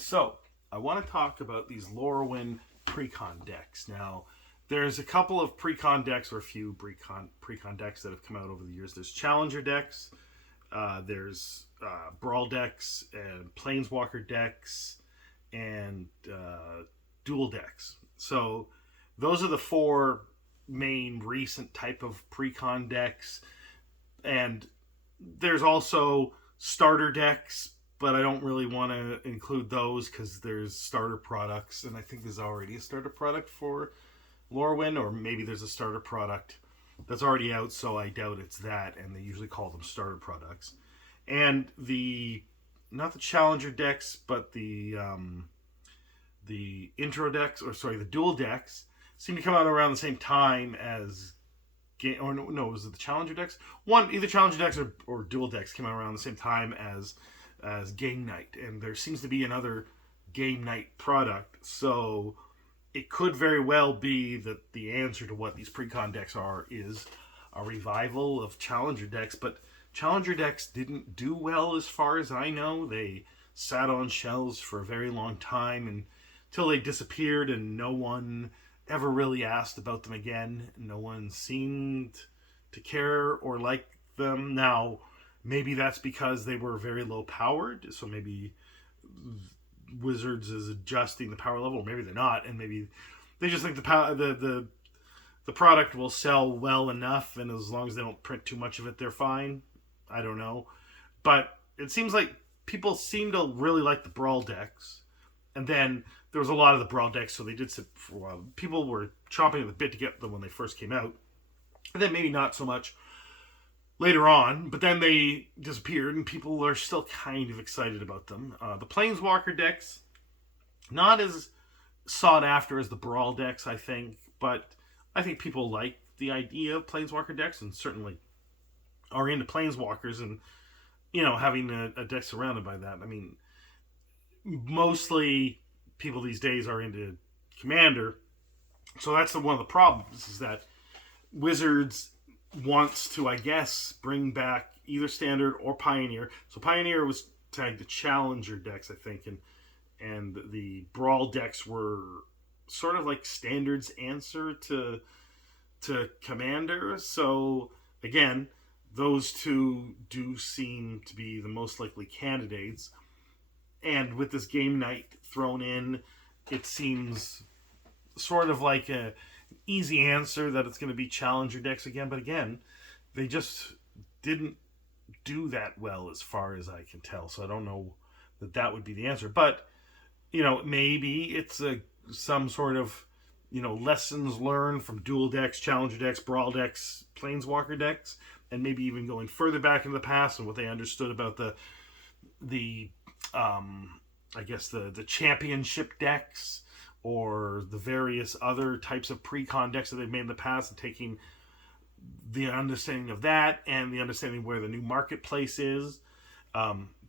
So, I want to talk about these Lorwyn Precon decks. Now, there's a couple of Precon decks, or a few Precon decks that have come out over the years. There's Challenger decks, there's Brawl decks, and Planeswalker decks, and Dual decks. So, those are the four main recent type of Precon decks. And there's also starter decks, but I don't really want to include those because there's starter products, and I think there's already a starter product for Lorwyn, or maybe there's a starter product that's already out, so I doubt it's that, and they usually call them starter products. And not the Challenger decks, but the intro decks, or sorry, the dual decks, seem to come out around the same time as was it the Challenger decks? Either Challenger decks or dual decks came out around the same time as Game Night, and there seems to be another Game Night product, so it could very well be that the answer to what these Precon decks are is a revival of Challenger decks. But Challenger decks didn't do well, as far as I know. They sat on shelves for a very long time until they disappeared, and no one ever really asked about them again. No one seemed to care or like them. Now, maybe that's because they were very low powered, so maybe Wizards is adjusting the power level, or maybe they're not, and maybe they just think the product will sell well enough, and as long as they don't print too much of it, they're fine. I don't know. But it seems like people seem to really like the Brawl decks, and then there was a lot of the Brawl decks, so they did sit for a while. People were chomping at the bit to get them when they first came out, and then maybe not so much later on, but then they disappeared, and people are still kind of excited about them. The Planeswalker decks, not as sought after as the Brawl decks, I think, but I think people like the idea of Planeswalker decks, and certainly are into Planeswalkers, and, having a deck surrounded by that. I mean, mostly people these days are into Commander, so that's one of the problems, is that Wizards wants to, I guess, bring back either Standard or Pioneer. So Pioneer was tagged to Challenger decks, I think, and the Brawl decks were sort of like Standard's answer to Commander. So again, those two do seem to be the most likely candidates. And with this Game Night thrown in, it seems sort of like a easy answer that it's going to be Challenger decks again. But again, they just didn't do that well, as far as I can tell. So I don't know that would be the answer. But, maybe it's some sort of, lessons learned from dual decks, Challenger decks, Brawl decks, Planeswalker decks, and maybe even going further back in the past and what they understood about the championship decks, or the various other types of Precon decks that they've made in the past, and taking the understanding of that and the understanding where the new marketplace is.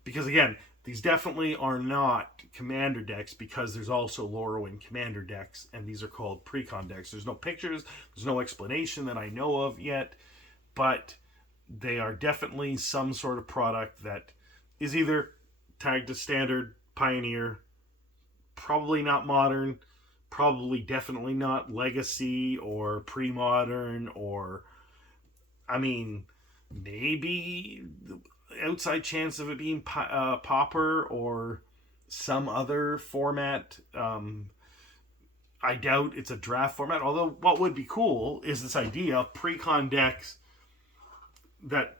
Because again, these definitely are not Commander decks, because there's also Lorwyn Commander decks, and these are called Precon decks. There's no pictures, there's no explanation that I know of yet, but they are definitely some sort of product that is either tagged to Standard, Pioneer, probably not Modern, probably definitely not Legacy or Pre-Modern, or, maybe outside chance of it being Pauper or some other format. I doubt it's a draft format, although what would be cool is this idea of Precon decks that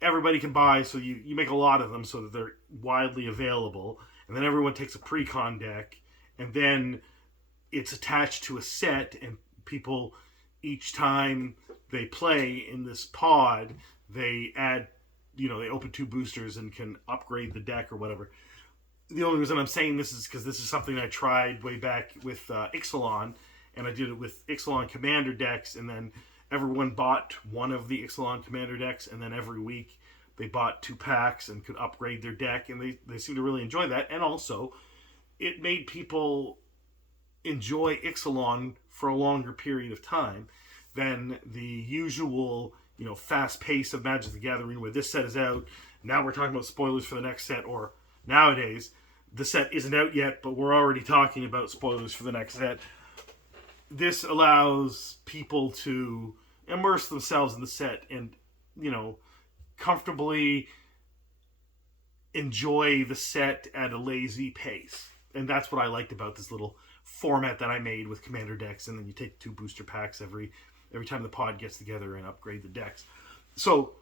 everybody can buy, so you make a lot of them so that they're widely available, and then everyone takes a Precon deck, and then it's attached to a set, and people, each time they play in this pod, they add, they open 2 boosters and can upgrade the deck or whatever. The only reason I'm saying this is because this is something I tried way back with Ixalan, and I did it with Ixalan Commander decks, and then everyone bought one of the Ixalan Commander decks, and then every week they bought 2 packs and could upgrade their deck, and they seem to really enjoy that. And also, it made people enjoy Ixalan for a longer period of time than the usual, fast pace of Magic the Gathering, where this set is out, now we're talking about spoilers for the next set, or nowadays, the set isn't out yet, but we're already talking about spoilers for the next set. This allows people to immerse themselves in the set and, comfortably enjoy the set at a lazy pace. And that's what I liked about this little format that I made with Commander decks. And then you take 2 booster packs every time the pod gets together and upgrade the decks. So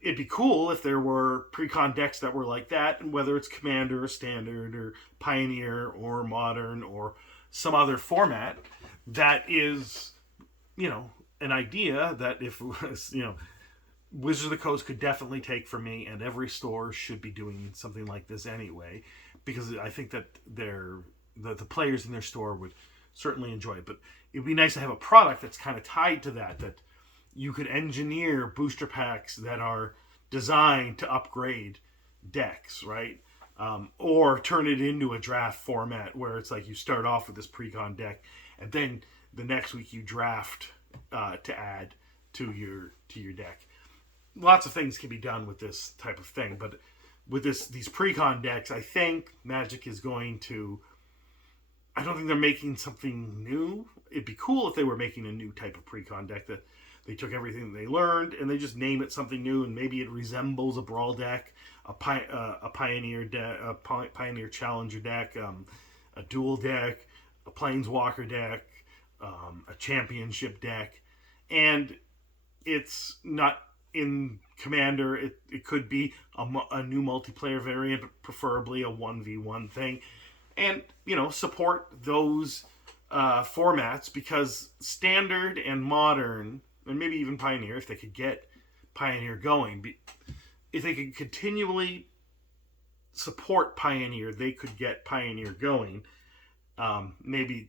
it'd be cool if there were Precon decks that were like that, and whether it's Commander or Standard or Pioneer or Modern or some other format that is, an idea that if it was, Wizards of the Coast could definitely take from me, and every store should be doing something like this anyway, because I think that the players in their store would certainly enjoy it. But it'd be nice to have a product that's kind of tied to that you could engineer booster packs that are designed to upgrade decks, right? Or turn it into a draft format where it's like you start off with this Precon deck, and then the next week you draft to add to your deck. Lots of things can be done with this type of thing, but with these Precon decks, I think Magic is going to... I don't think they're making something new. It'd be cool if they were making a new type of Precon deck that they took everything that they learned and they just name it something new, and maybe it resembles a Brawl deck, a Pioneer deck, a Pioneer Challenger deck, a Duel deck, a Planeswalker deck, a Championship deck, and it's not in Commander. It could be a new multiplayer variant, but preferably a 1v1 thing, and support those formats, because Standard and Modern, and maybe even Pioneer, if they could get Pioneer going, if they could continually support Pioneer, they could get Pioneer going. Maybe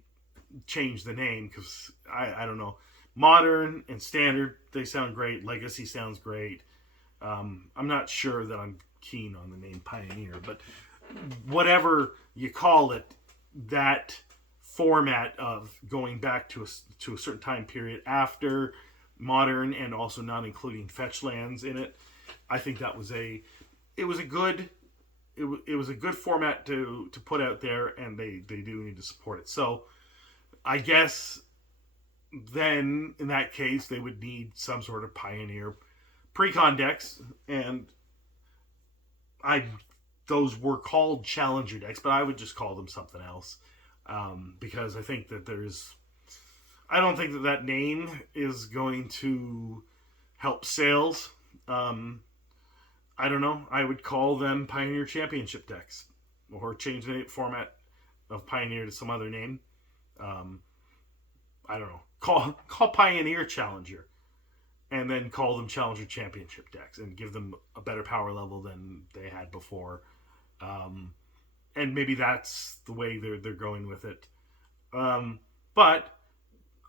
change the name, because I don't know. Modern and Standard, they sound great. Legacy sounds great. I'm not sure that I'm keen on the name Pioneer, but whatever you call it, that format of going back to a certain time period after Modern, and also not including fetch lands in it, I think that was a good format to put out there, and they do need to support it. So I guess then in that case they would need some sort of Pioneer Precon decks, and those were called Challenger decks, but I would just call them something else, because I think that I don't think that name is going to help sales. I don't know. I would call them Pioneer Championship decks, or change the format of Pioneer to some other name. I don't know. Call Pioneer Challenger, and then call them Challenger Championship decks, and give them a better power level than they had before. And maybe that's the way they're going with it. But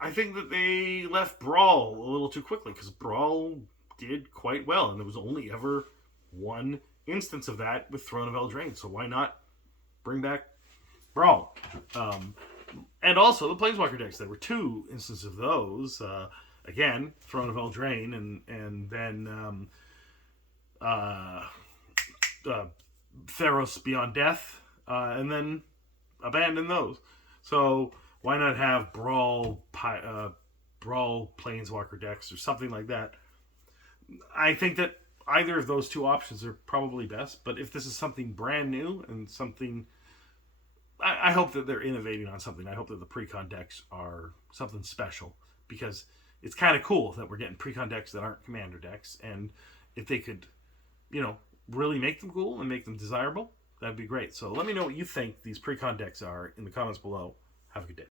I think that they left Brawl a little too quickly, because Brawl did quite well, and there was only ever one instance of that with Throne of Eldraine. So why not bring back Brawl? And also the Planeswalker decks. There were 2 instances of those. Again, Throne of Eldraine, and then Theros Beyond Death, and then abandon those. So why not have Brawl Planeswalker decks or something like that? I think that either of those 2 options are probably best. But if this is something brand new and something, I hope that they're innovating on something. I hope that the Precon decks are something special, because it's kind of cool that we're getting Precon decks that aren't Commander decks. And if they could, really make them cool and make them desirable, that'd be great. So let me know what you think these Precon decks are in the comments below. Have a good day.